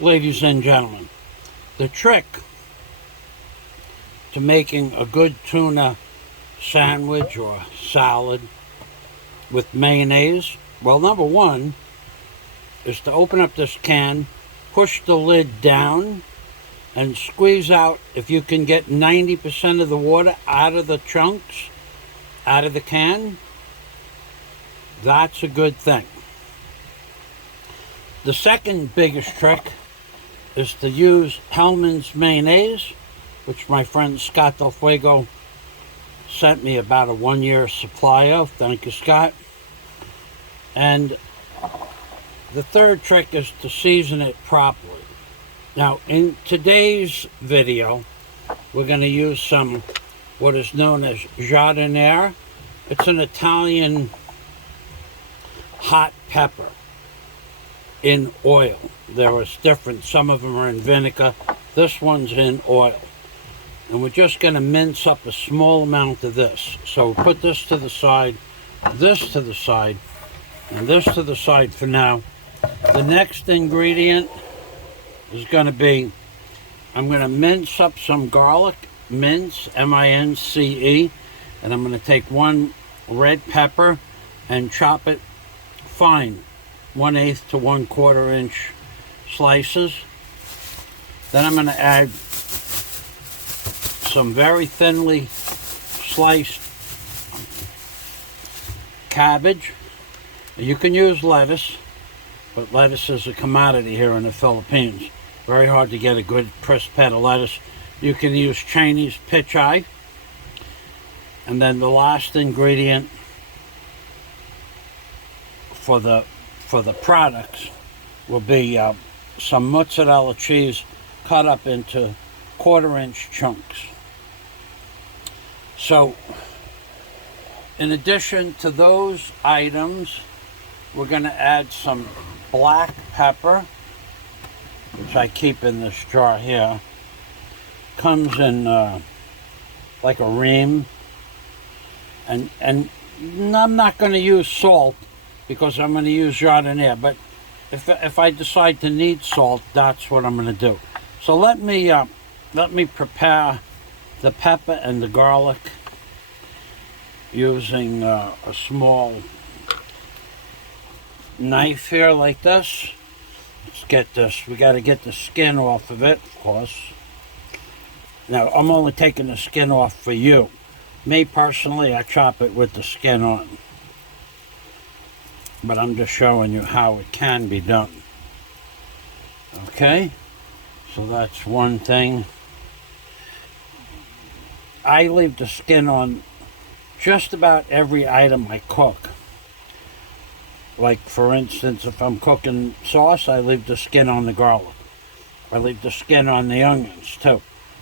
Ladies and gentlemen, the trick to making a good tuna sandwich or salad with mayonnaise, well, number one is to open up this can, push the lid down, and squeeze out, if you can get 90% of the water out of the chunks, out of the can, that's a good thing. The second biggest trick is to use Hellmans Mayonnaise, which my friend Scott DELFUEGO sent me about a 1-year supply of. Thank you, Scott. And the third trick is to season it properly. Now, in today's video, we're going to use some what is known as giardiniera. It's an Italian hot pepper in oil. There is different, some of them are in vinegar. This one's in oil. And we're just going to mince up a small amount of this. So we'll put this to the side, this to the side, and this to the side for now. The next ingredient is going to be, I'm going to mince up some garlic, mince, M-I-N-C-E, and I'm going to take one red pepper and chop it fine, 1/8 to 1/4 inch slices. Then I'm going to add some very thinly sliced cabbage. You can use lettuce, but lettuce is a commodity here in the Philippines. Very hard to get a good crisp head of lettuce. You can use Chinese pitch-eye. And then the last ingredient for the products will be some mozzarella cheese cut up into 1/4 inch chunks. So, in addition to those items, we're going to add some black pepper, which I keep in this jar here. Comes in like a ream. And I'm not going to use salt because I'm going to use giardiniera. But if I decide to need salt, that's what I'm going to do. So let me prepare the pepper and the garlic using a small knife here like this. Let's get this. We got to get the skin off of it, of course. Now, I'm only taking the skin off for you. Me personally, I chop it with the skin on. But I'm just showing you how it can be done. Okay? So that's one thing. I leave the skin on just about every item I cook. Like, for instance, if I'm cooking sauce, I leave the skin on the garlic. I leave the skin on the onions, too.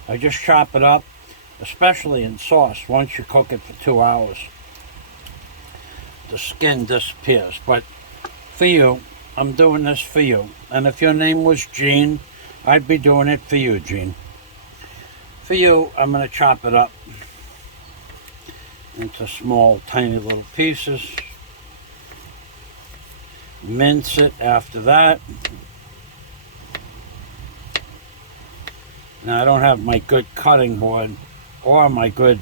I just chop it up, especially in sauce. Once you cook it for 2 hours, the skin disappears. But for you, I'm doing this for you. And if your name was Gene, I'd be doing it for you, Gene. For you, I'm going to chop it up into small, tiny little pieces. Mince it after that. Now, I don't have my good cutting board or my good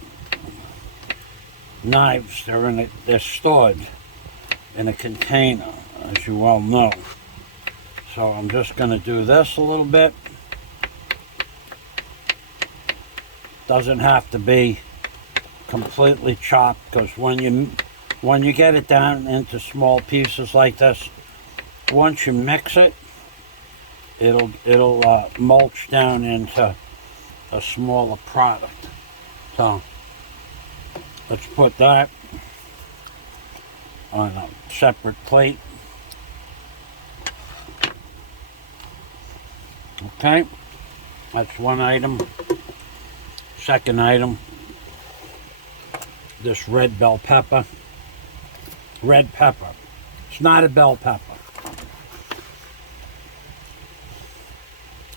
knives. They're stored in a container, as you well know. So I'm just going to do this a little bit. Doesn't have to be completely chopped, because when you get it down into small pieces like this, once you mix it, it'll mulch down into a smaller product. So let's put that on a separate plate. Okay, that's one item. Second item, this red bell pepper. Red pepper. It's not a bell pepper.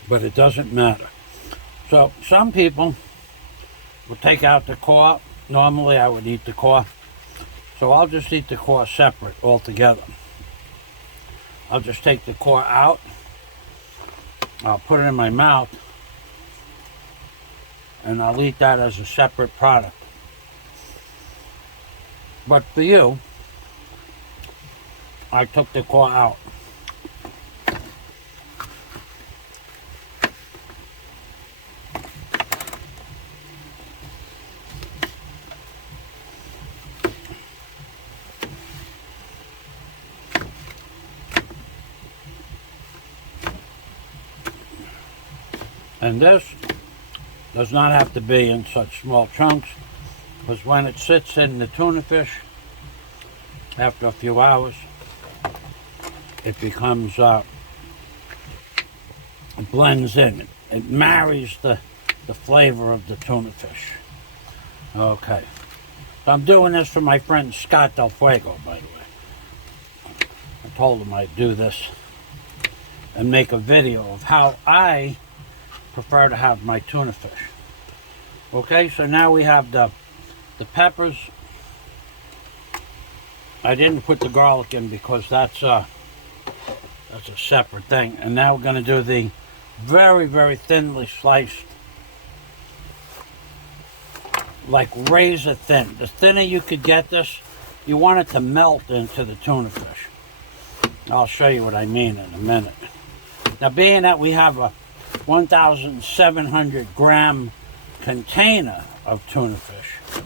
But it doesn't matter. So some people will take out the core. Normally I would eat the core. So I'll just eat the core separate altogether. I'll just take the core out. I'll put it in my mouth and I'll eat that as a separate product. But for you, I took the core out. And this does not have to be in such small chunks, because when it sits in the tuna fish, after a few hours, it becomes, it blends in. It marries the flavor of the tuna fish. Okay. So I'm doing this for my friend Scott DELFUEGO, by the way. I told him I'd do this and make a video of how I prefer to have my tuna fish. Okay, so now we have the peppers. I didn't put the garlic in because that's a separate thing. And now we're going to do the very, very thinly sliced, like razor thin. The thinner you could get this, you want it to melt into the tuna fish. I'll show you what I mean in a minute. Now, being that we have a 1,700 gram container of tuna fish,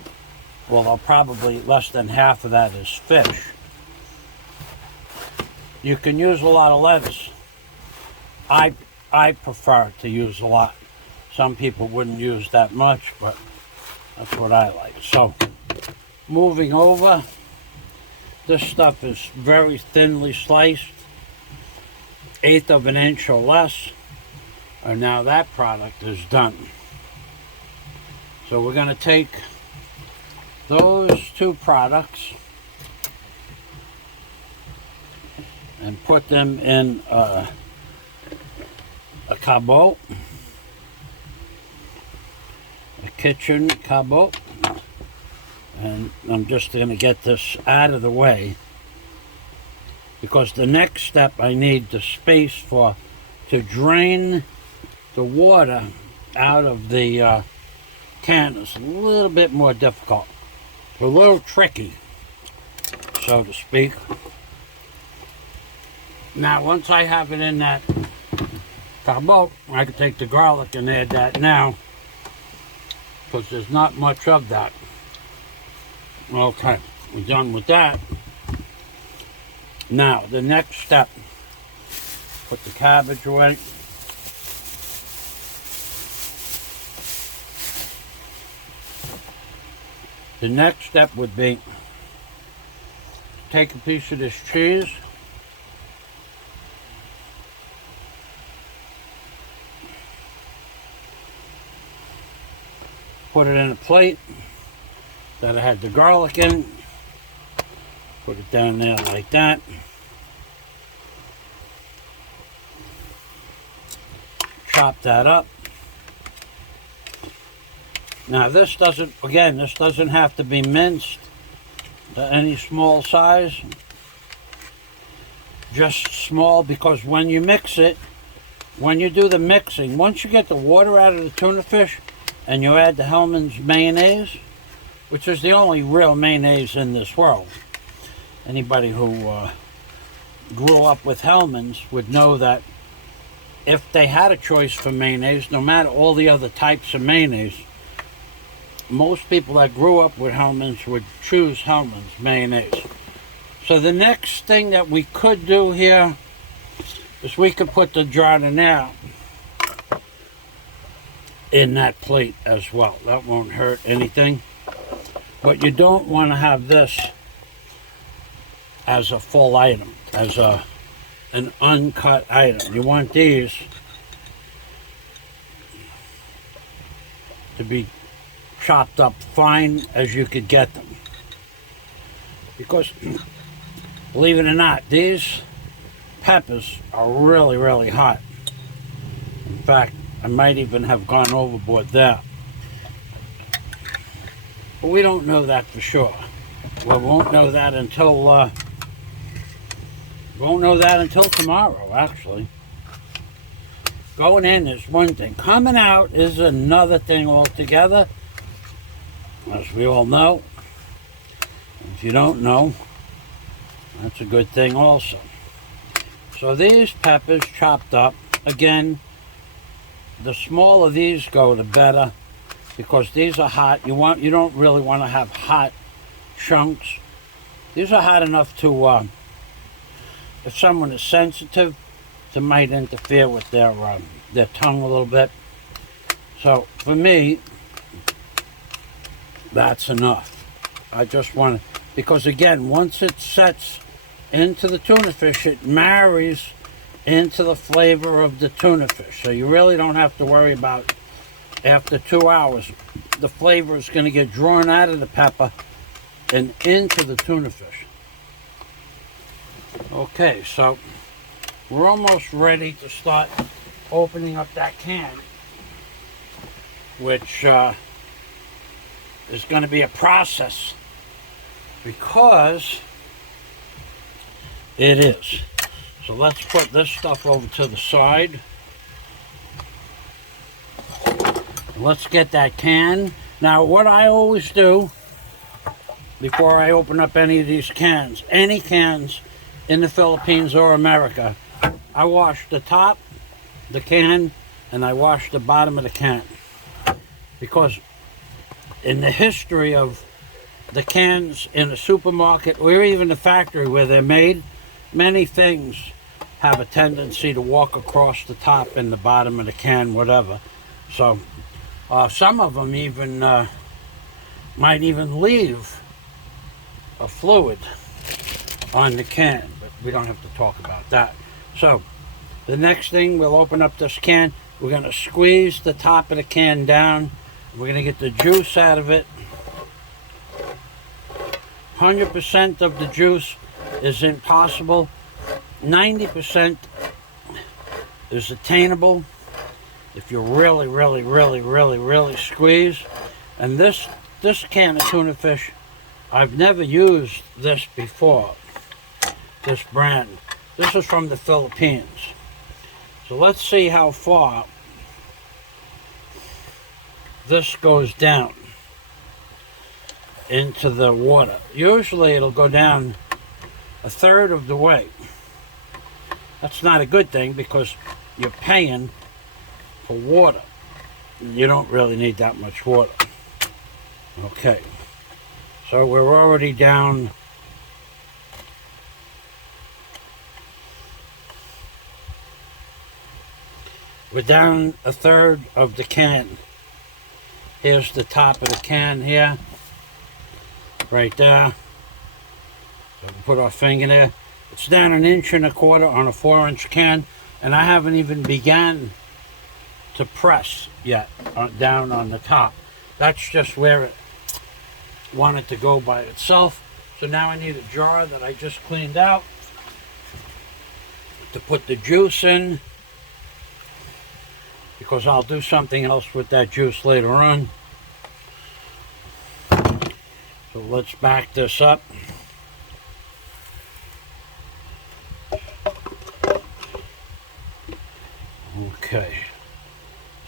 well, probably less than half of that is fish. You can use a lot of lettuce. I prefer to use a lot. Some people wouldn't use that much, but that's what I like. So, moving over, this stuff is very thinly sliced, 1/8 of an inch or less. And now that product is done. So we're going to take those two products and put them in a cabot, a kitchen cabot. And I'm just going to get this out of the way, because the next step I need the space for to drain the water out of the can. Is a little bit more difficult. It's a little tricky, so to speak. Now, once I have it in that cabot, I can take the garlic and add that now, because there's not much of that. Okay, we're done with that. Now, the next step, put the cabbage away. The next step would be take a piece of this cheese, put it in a plate that I had the garlic in, put it down there like that. Chop that up. Now this doesn't have to be minced to any small size. Just small, because when you mix it, when you do the mixing, once you get the water out of the tuna fish and you add the Hellmans Mayonnaise, which is the only real mayonnaise in this world. Anybody who grew up with Hellmans would know that if they had a choice for mayonnaise, no matter all the other types of mayonnaise, most people that grew up with Hellmans would choose Hellmans mayonnaise. So the next thing that we could do here is we could put the giardiniera in that plate as well. That won't hurt anything. But you don't want to have this as a full item, as an uncut item. You want these to be chopped up fine as you could get them. Because, believe it or not, these peppers are really, really hot. In fact, I might even have gone overboard there. But we don't know that for sure. We won't know that until tomorrow, actually. Going in is one thing. Coming out is another thing altogether. As we all know. If you don't know, that's a good thing also. So these peppers chopped up. Again, the smaller these go, the better. Because these are hot. You don't really want to have hot chunks. These are hot enough to, if someone is sensitive, it might interfere with their tongue a little bit. So for me, that's enough. I just want to, because again, once it sets into the tuna fish, it marries into the flavor of the tuna fish. So you really don't have to worry about, after 2 hours, the flavor is going to get drawn out of the pepper and into the tuna fish. Okay, so we're almost ready to start opening up that can, which is going to be a process, because it is. So let's put this stuff over to the side. Let's get that can. Now, what I always do before I open up any of these cans, any cans in the Philippines or America, I wash the top, the can, and I wash the bottom of the can. Because in the history of the cans in the supermarket or even the factory where they're made, many things have a tendency to walk across the top and the bottom of the can, whatever. So some of them even might even leave a fluid on the can, but we don't have to talk about that. So the next thing, we'll open up this can. We're going to squeeze the top of the can down. We're going to get the juice out of it. 100% of the juice is impossible. 90% is attainable if you really squeeze. And this can of tuna fish, I've never used this before, this brand. This is from the Philippines. So let's see how far this goes down into the water. Usually it'll go down a third of the way. That's not a good thing because you're paying for water. You don't really need that much water. Okay, so we're already down . We're down a third of the can. Here's the top of the can here. Right there. So we put our finger there. It's down 1 1/4 inch on a 4-inch can, and I haven't even begun to press yet down on the top. That's just where it wanted to go by itself. So now I need a jar that I just cleaned out to put the juice in, because I'll do something else with that juice later on. So let's back this up. Okay,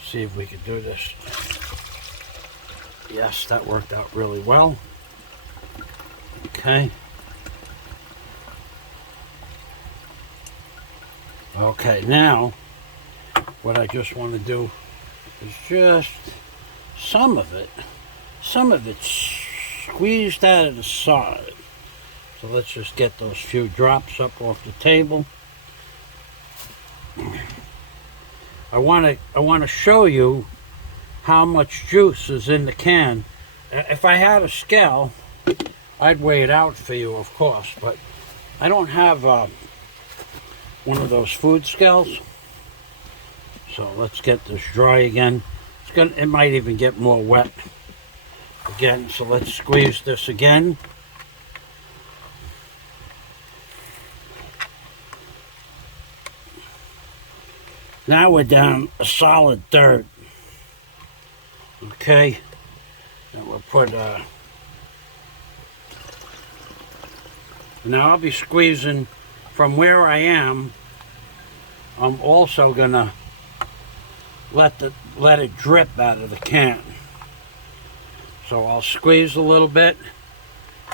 see if we can do this. Yes, that worked out really well. Okay. Okay, now what I just want to do is just some of it squeezed out of the side. So let's just get those few drops up off the table. I want to show you how much juice is in the can. If I had a scale, I'd weigh it out for you, of course, but I don't have one of those food scales. So let's get this dry again. It might even get more wet again. So let's squeeze this again. Now we're down a solid third. Okay. Now we'll put now I'll be squeezing from where I am. I'm also gonna let it drip out of the can. So I'll squeeze a little bit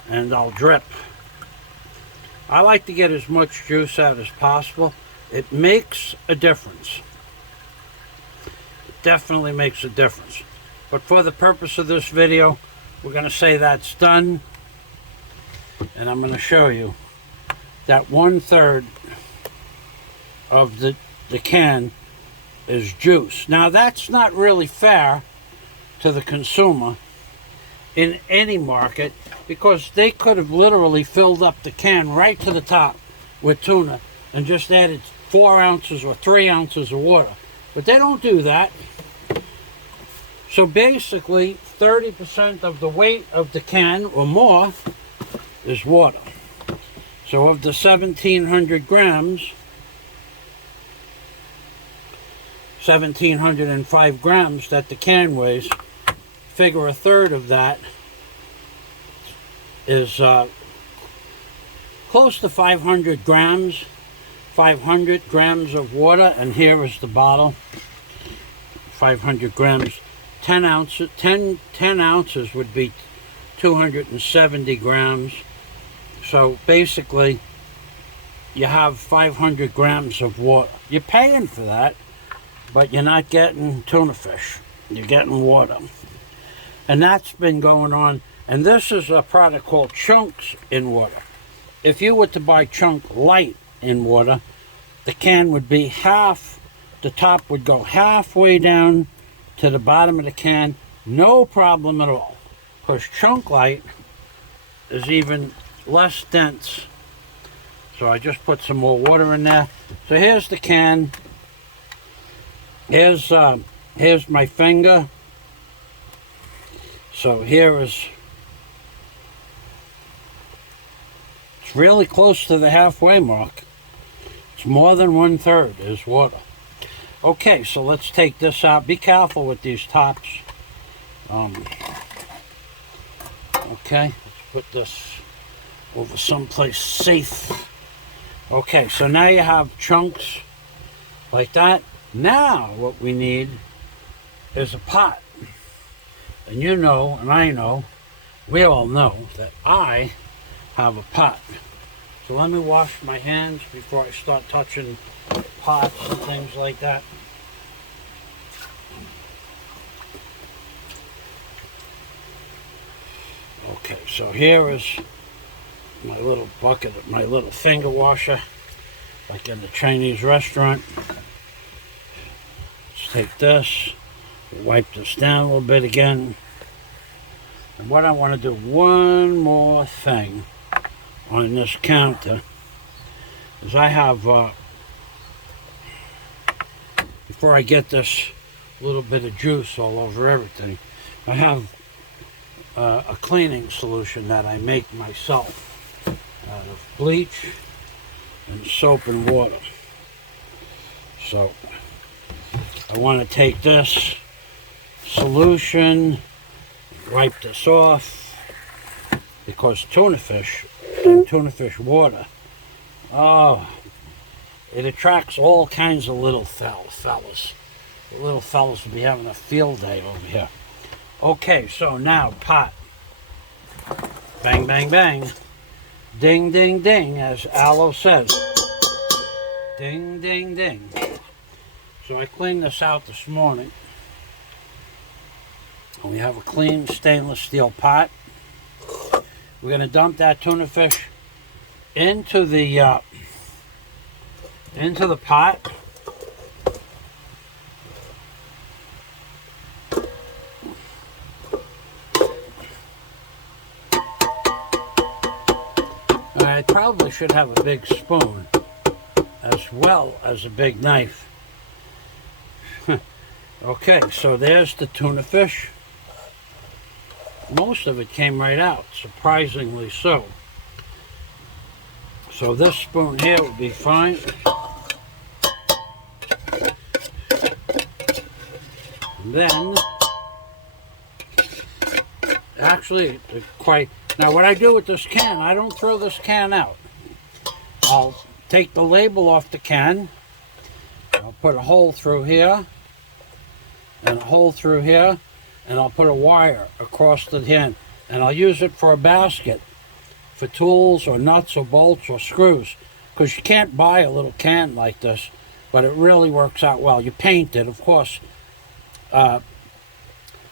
and I'll drip. I like to get as much juice out as possible. It makes a difference. It definitely makes a difference. But for the purpose of this video, we're going to say that's done. And I'm going to show you that 1/3 of the can is juice. Now that's not really fair to the consumer in any market, because they could have literally filled up the can right to the top with tuna and just added 4 ounces or 3 ounces of water. But they don't do that. So basically 30% of the weight of the can or more is water. So of the 1,700 grams, 1,705 grams that the can weighs, figure 1/3 of that is close to 500 grams. 500 grams of water, and here is the bottle. 500 grams. 10 ounces would be 270 grams. So basically, you have 500 grams of water. You're paying for that, but you're not getting tuna fish. You're getting water. And that's been going on. And this is a product called Chunks in water. If you were to buy Chunk Light in water, the can would be half, the top would go halfway down to the bottom of the can. No problem at all. Because Chunk Light is even less dense. So I just put some more water in there. So here's the can. Here's my finger. So here is, it's really close to the halfway mark. It's more than 1/3 is water. Okay, so let's take this out. Be careful with these tops. Okay, let's put this over someplace safe. Okay, so now you have chunks like that. Now what we need is a pot. And you know, and I know, we all know that I have a pot. So let me wash my hands before I start touching pots and things like that. Okay, so here is my little bucket, my little finger washer, like in the Chinese restaurant. Let's take this, wipe this down a little bit again. And what I want to do, one more thing on this counter, is I have, before I get this little bit of juice all over everything, I have a cleaning solution that I make myself out of bleach and soap and water. So I want to take this solution, wipe this off, because tuna fish and tuna fish water, oh, it attracts all kinds of little fellas. The little fellas will be having a field day over here. Okay, so now pot. Bang, bang, bang. Ding, ding, ding, as Aloe says. Ding, ding, ding. So I cleaned this out this morning. And we have a clean stainless steel pot. We're going to dump that tuna fish into the pot. I probably should have a big spoon as well as a big knife. Okay, so there's the tuna fish. Most of it came right out, surprisingly so. So this spoon here would be fine. And then, actually, now what I do with this can, I don't throw this can out. I'll take the label off the can. I'll put a hole through here. and a hole through here, and I'll put a wire across the end, and I'll use it for a basket for tools or nuts or bolts or screws, because you can't buy a little can like this, but it really works out well. You paint it, of course.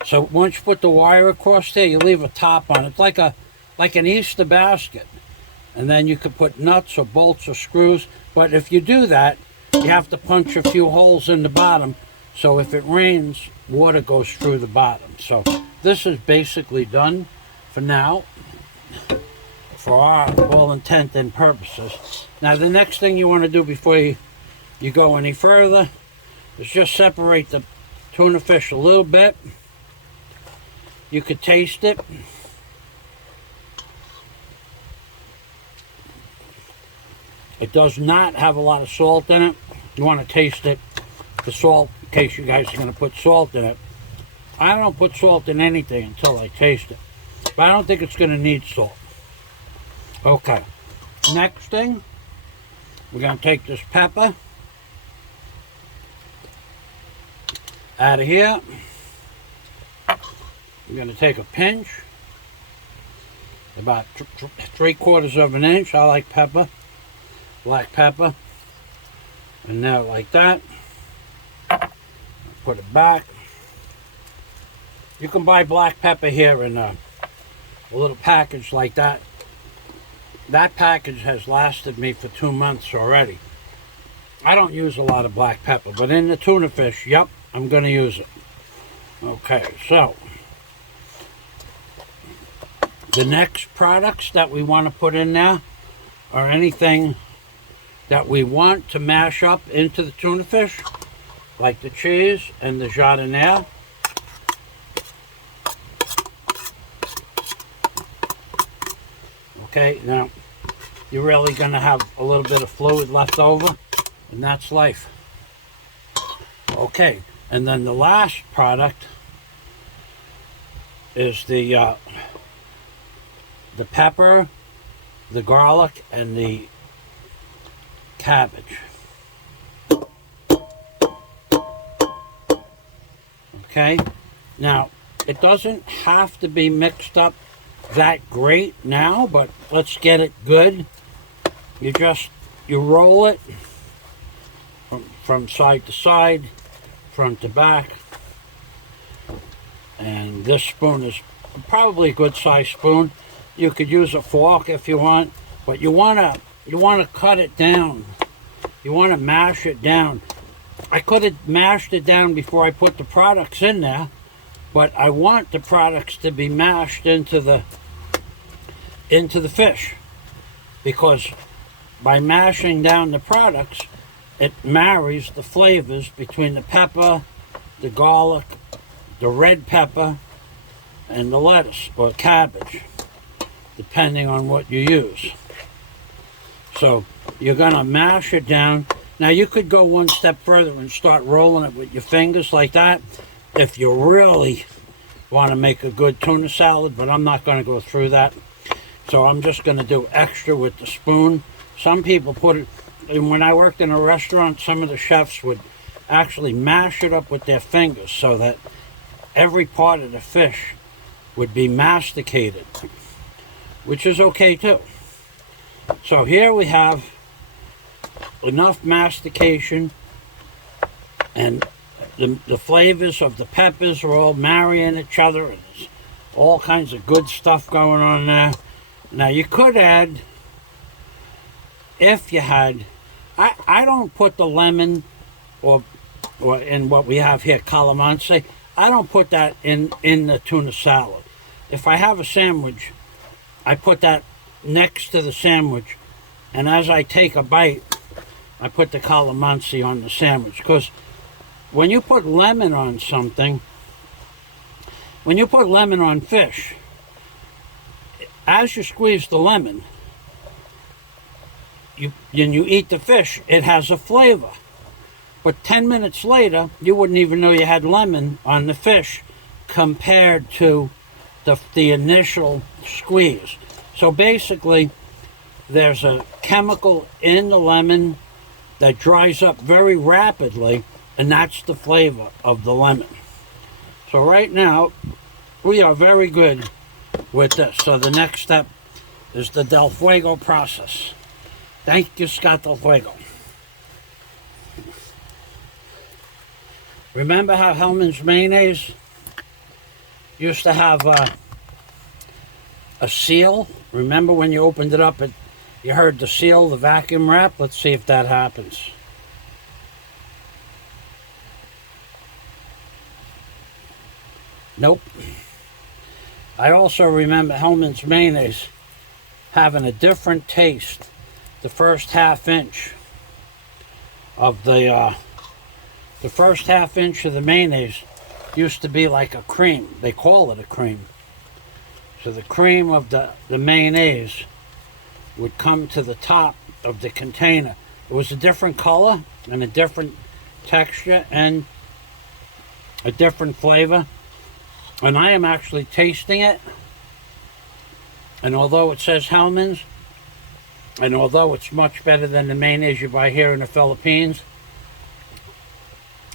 So once you put the wire across there, you leave a top on it. It's like an Easter basket. And then you could put nuts or bolts or screws. But if you do that, you have to punch a few holes in the bottom. So if it rains, water goes through the bottom. So this is basically done for now, for all intent and purposes. Now the next thing you want to do before you go any further is just separate the tuna fish a little bit. You could taste it. It does not have a lot of salt in it. You want to taste it for salt, in case you guys are going to put salt in it. I don't put salt in anything until I taste it. But I don't think it's going to need salt. Okay. Next thing, we're going to take this pepper out of here. We're going to take a pinch, about 3/4 of an inch. I like pepper, black pepper, and now like that. Put it back. You can buy black pepper here in a little package like that. That package has lasted me for 2 months already. I don't use a lot of black pepper, but in the tuna fish, yep, I'm going to use it. Okay, so the next products that we want to put in there are anything that we want to mash up into the tuna fish, like the cheese and the jardiniere. Okay, now you're really going to have a little bit of fluid left over, and that's life. Okay, and then the last product is the pepper, the garlic, and the cabbage. Okay, now it doesn't have to be mixed up that great now, but let's get it good. You roll it from side to side, front to back, and this spoon is probably a good size spoon. You could use a fork if you want, but you want to cut it down. You want to mash it down. I could have mashed it down before I put the products in there, but I want the products to be mashed into the fish, because by mashing down the products, it marries the flavors between the pepper, the garlic, the red pepper, and the lettuce or cabbage, depending on what you use. So you're going to mash it down. Now you could go one step further and start rolling it with your fingers like that if you really want to make a good tuna salad, but I'm not going to go through that. So I'm just going to do extra with the spoon. Some people put it, and when I worked in a restaurant, some of the chefs would actually mash it up with their fingers so that every part of the fish would be masticated, which is okay too. So here we have enough mastication, and the flavors of the peppers are all marrying each other, and there's all kinds of good stuff going on there. Now you could add, if you had, I don't put the lemon or in what we have here, calamansi, I don't put that in the tuna salad. If I have a sandwich, I put that next to the sandwich, and as I take a bite, I put the calamansi on the sandwich, because when you put lemon on something, when you put lemon on fish, as you squeeze the lemon, and you eat the fish, it has a flavor. But 10 minutes later, you wouldn't even know you had lemon on the fish compared to the initial squeeze. So basically, there's a chemical in the lemon that dries up very rapidly, and that's the flavor of the lemon. So right now, we are very good with this. So the next step is the DELFUEGO process. Thank you, Scott DELFUEGO. Remember how Hellmann's Mayonnaise used to have a seal? Remember when you opened it up, you heard the seal, the vacuum wrap? Let's see if that happens. Nope. I also remember Hellmann's Mayonnaise having a different taste. The first half inch of the first half inch of the mayonnaise used to be like a cream. They call it a cream. So the cream of the mayonnaise would come to the top of the container. It was a different color and a different texture and a different flavor. And I am actually tasting it. And although it says Hellmann's, and although it's much better than the mayonnaise you buy here in the Philippines,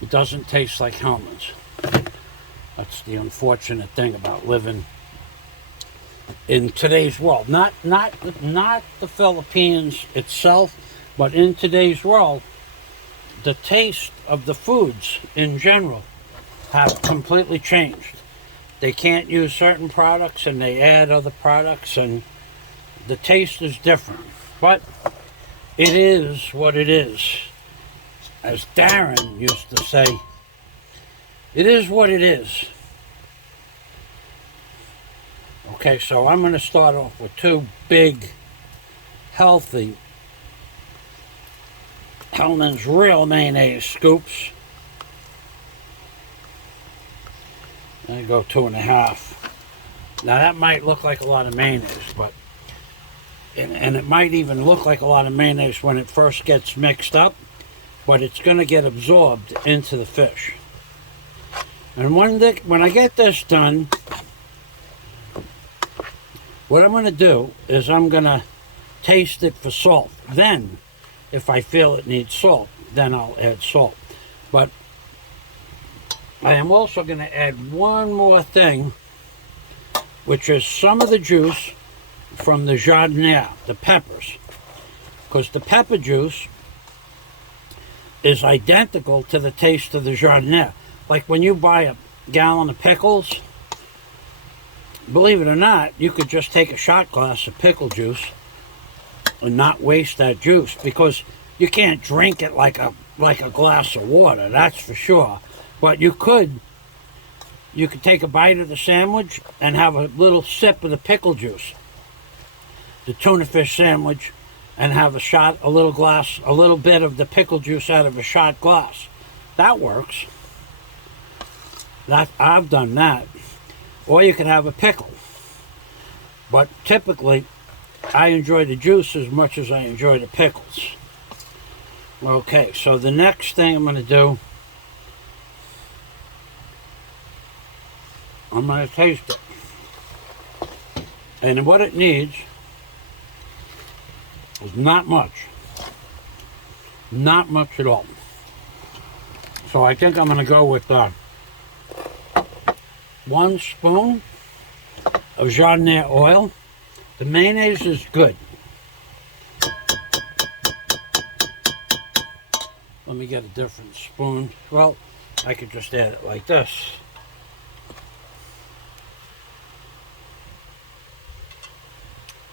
it doesn't taste like Hellmann's. That's the unfortunate thing about living in today's world. Not the Philippines itself, but in today's world, the taste of the foods in general have completely changed. They can't use certain products and they add other products and the taste is different. But it is what it is. As Darren used to say, it is what it is. Okay, so I'm going to start off with two big, healthy Hellmann's real mayonnaise scoops. There you go, 2.5. Now that might look like a lot of mayonnaise, but and it might even look like a lot of mayonnaise when it first gets mixed up, but it's going to get absorbed into the fish. And when I get this done, what I'm going to do is I'm going to taste it for salt. Then, if I feel it needs salt, then I'll add salt. But I am also going to add one more thing, which is some of the juice from the jardiniere, the peppers. Because the pepper juice is identical to the taste of the jardiniere. Like when you buy a gallon of pickles, believe it or not, you could just take a shot glass of pickle juice and not waste that juice, because you can't drink it like a glass of water, that's for sure. But you could take a bite of the sandwich and have a little sip of the pickle juice, the tuna fish sandwich, and have a little bit of the pickle juice out of a shot glass. That works. I've done that. Or you could have a pickle. But typically, I enjoy the juice as much as I enjoy the pickles. Okay, so the next thing I'm going to do, I'm going to taste it. And what it needs is not much. Not much at all. So I think I'm going to go with 1 spoon of jardiniere oil. The mayonnaise is good. Let me get a different spoon. Well, I could just add it like this.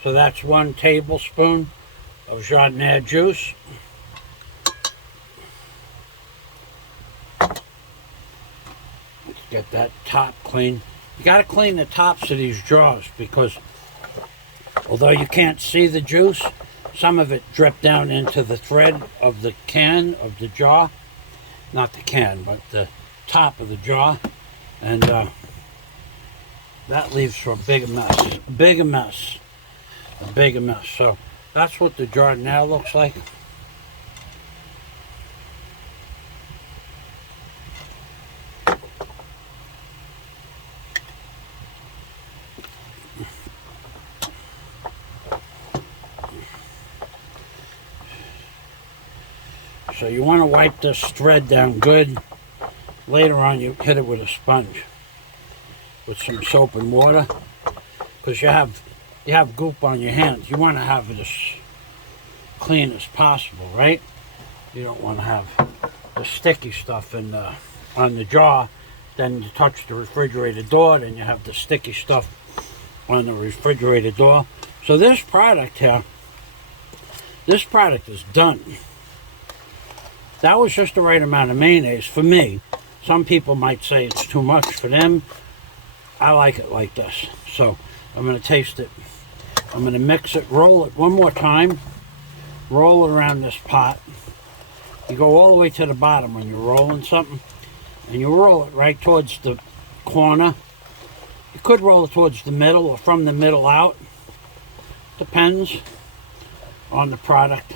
So that's 1 tablespoon of jardiniere juice. Let's get that top clean. You got to clean the tops of these jars, because although you can't see the juice, some of it dripped down into the thread of the can of the jar. Not the can, but the top of the jar. And that leaves for a bigger mess. Bigger mess. A bigger mess. So that's what the jardiniere looks like. So you want to wipe this thread down good. Later on you hit it with a sponge. with some soap and water, because you have goop on your hands. You want to have it as clean as possible, right? You don't want to have the sticky stuff on the jar. Then you touch the refrigerator door, then you have the sticky stuff on the refrigerator door. So this product here, this product is done. That was just the right amount of mayonnaise for me. Some people might say it's too much for them. I like it like this. So I'm going to taste it. I'm going to mix it, roll it one more time, roll it around this pot. You go all the way to the bottom when you're rolling something, and you roll it right towards the corner. You could roll it towards the middle or from the middle out. Depends on the product.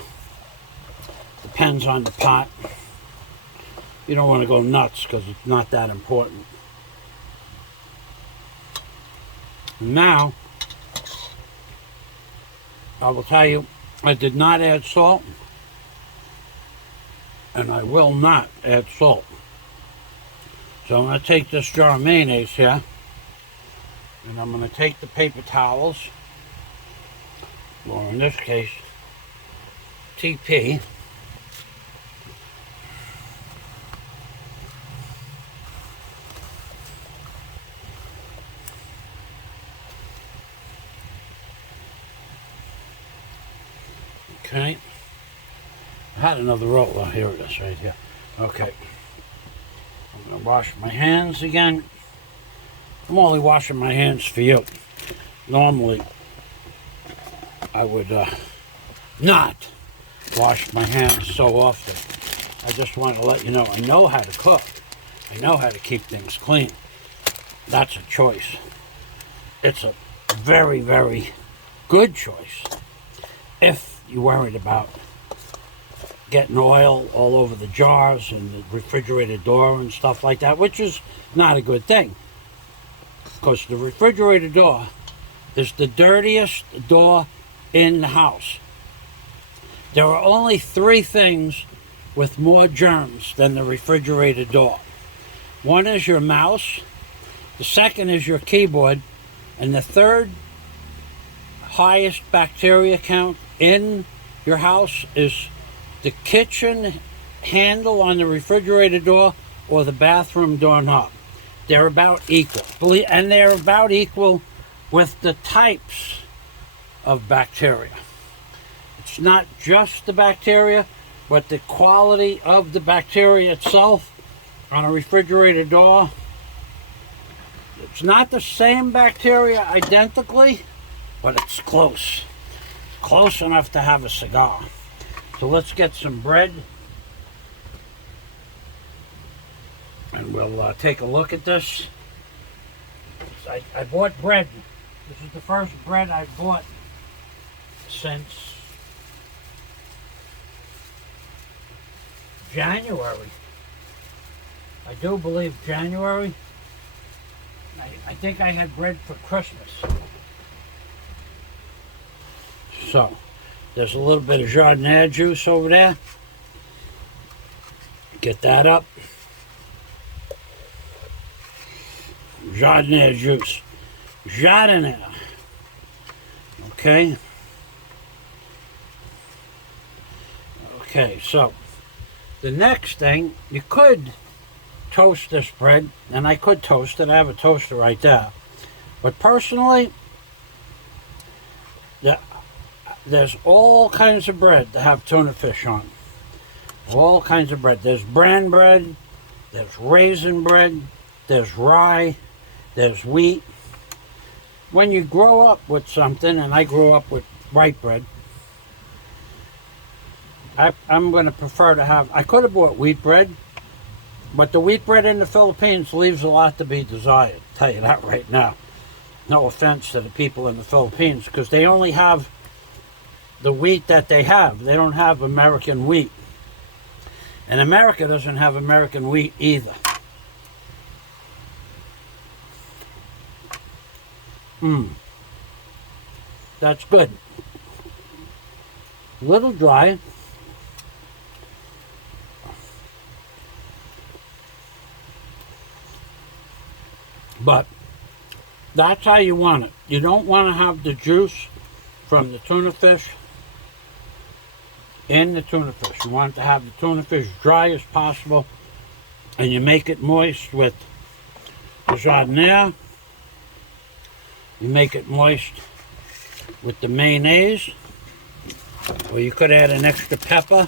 Depends on the pot. You don't want to go nuts because it's not that important. Now, I will tell you, I did not add salt, and I will not add salt. So I'm going to take this jar of mayonnaise here, and I'm going to take the paper towels, or in this case, TP. Okay. I had another roll. Oh, here it is right here. Okay. I'm going to wash my hands again. I'm only washing my hands for you. Normally, I would not wash my hands so often. I just want to let you know I know how to cook. I know how to keep things clean. That's a choice. It's a very, very good choice if you're worried about getting oil all over the jars and the refrigerator door and stuff like that, which is not a good thing, because the refrigerator door is the dirtiest door in the house. There are only 3 things with more germs than the refrigerator door. One is your mouse, the second is your keyboard, and the third highest bacteria count in your house is the kitchen handle on the refrigerator door or the bathroom doorknob. They're about equal. And they're about equal with the types of bacteria. It's not just the bacteria, but the quality of the bacteria itself on a refrigerator door. It's not the same bacteria identically, but it's close. Close enough to have a cigar. So let's get some bread, and we'll take a look at this. I bought bread. This is the first bread I've bought since January. I do believe January. I think I had bread for Christmas. So, there's a little bit of Jardinere juice over there. Get that up. Jardinere juice. Jardinere. Okay. Okay, so the next thing, you could toast this bread, and I could toast it. I have a toaster right there. But personally, there's all kinds of bread that have tuna fish on. All kinds of bread. There's bran bread, there's raisin bread, there's rye, there's wheat. When you grow up with something, and I grew up with white bread, I'm going to prefer to have, I could have bought wheat bread, but the wheat bread in the Philippines leaves a lot to be desired. I'll tell you that right now. No offense to the people in the Philippines, because they only have the wheat that they have. They don't have American wheat. And America doesn't have American wheat either. That's good. A little dry. But That's how you want it. You don't want to have the juice from the tuna fish in the tuna fish. You want to have the tuna fish dry as possible, and you make it moist with the giardiniera. You make it moist with the mayonnaise, or you could add an extra pepper,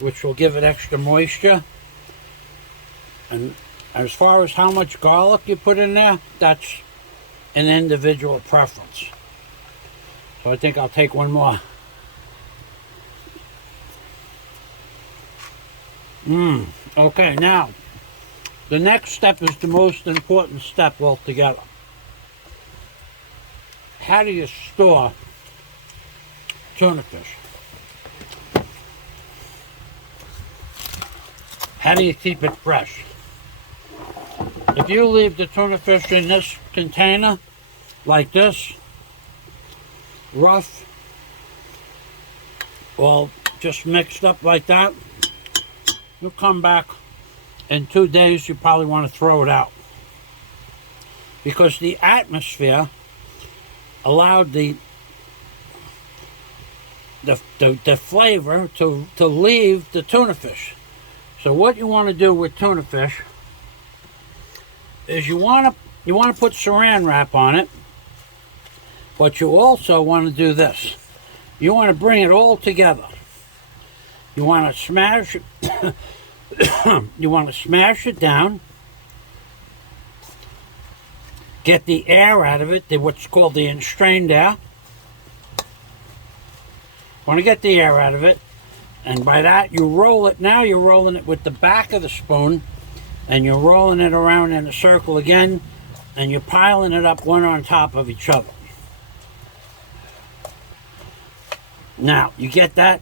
which will give it extra moisture. And as far as how much garlic you put in there, that's an individual preference. So I think I'll take one more. Okay, now, the next step is the most important step altogether. How do you store tuna fish? How do you keep it fresh? If you leave the tuna fish in this container, like this, rough, all just mixed up like that, you'll come back in 2 days, you probably want to throw it out. Because the atmosphere allowed the flavor to leave the tuna fish. So what you want to do with tuna fish is you want to put saran wrap on it, but you also want to do this. You want to bring it all together. You want to smash it. You want to smash it down. Get the air out of it, what's called the enstrained air. Want to get the air out of it, and by that you roll it. Now you're rolling it with the back of the spoon, and you're rolling it around in a circle again, and you're piling it up one on top of each other. Now you get that,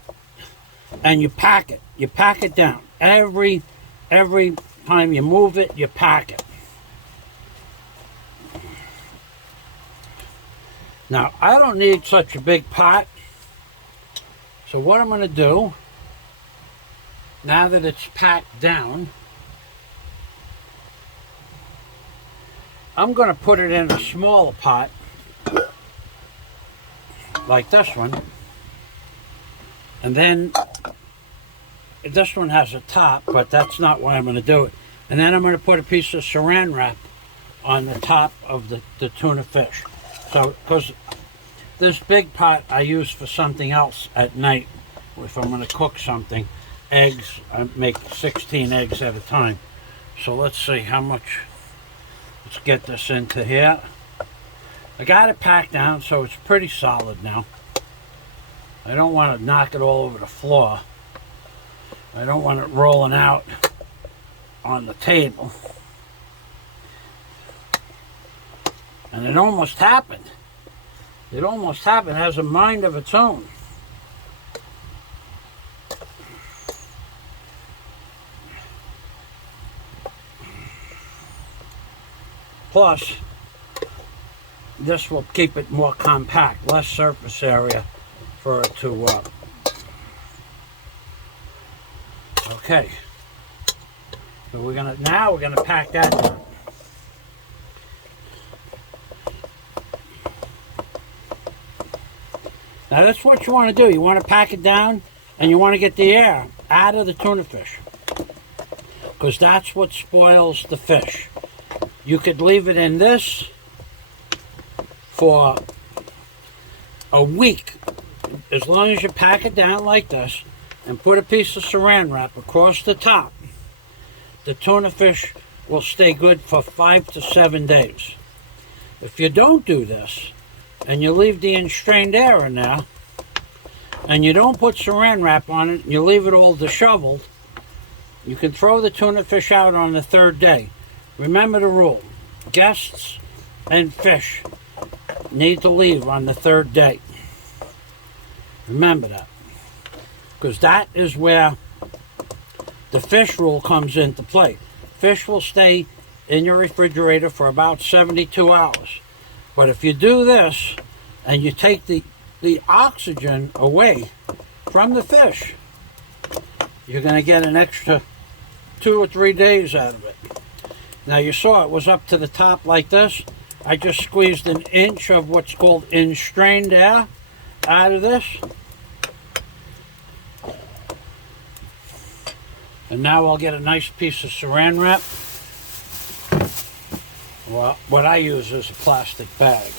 and you pack it. You pack it down. Every time you move it, you pack it. Now, I don't need such a big pot. So what I'm going to do, now that it's packed down, I'm going to put it in a smaller pot, like this one. And then, this one has a top, but that's not why I'm going to do it. And then I'm going to put a piece of saran wrap on the top of the tuna fish. So, because this big pot I use for something else at night, if I'm going to cook something. Eggs, I make 16 eggs at a time. So let's see how much. Let's get this into here. I got it packed down so it's pretty solid now. I don't want to knock it all over the floor. I don't want it rolling out on the table. And it almost happened. It almost happened. It has a mind of its own. Plus, this will keep it more compact, less surface area for it to okay. So we're gonna pack that down. Now that's what you want to do. You want to pack it down, and you want to get the air out of the tuna fish, because that's what spoils the fish. You could leave it in this for a week, as long as you pack it down like this and put a piece of saran wrap across the top. The tuna fish will stay good for 5 to 7 days. If you don't do this, and you leave the enstrained air in there, and you don't put saran wrap on it, and you leave it all disheveled, you can throw the tuna fish out on the 3rd day. Remember the rule. Guests and fish need to leave on the 3rd day. Remember that. Because that is where the fish rule comes into play. Fish will stay in your refrigerator for about 72 hours. But if you do this, and you take the oxygen away from the fish, you're going to get an extra 2 or 3 days out of it. Now you saw it was up to the top like this. I just squeezed an inch of what's called in-strained air out of this. And now I'll get a nice piece of saran wrap. Well, what I use is a plastic bag.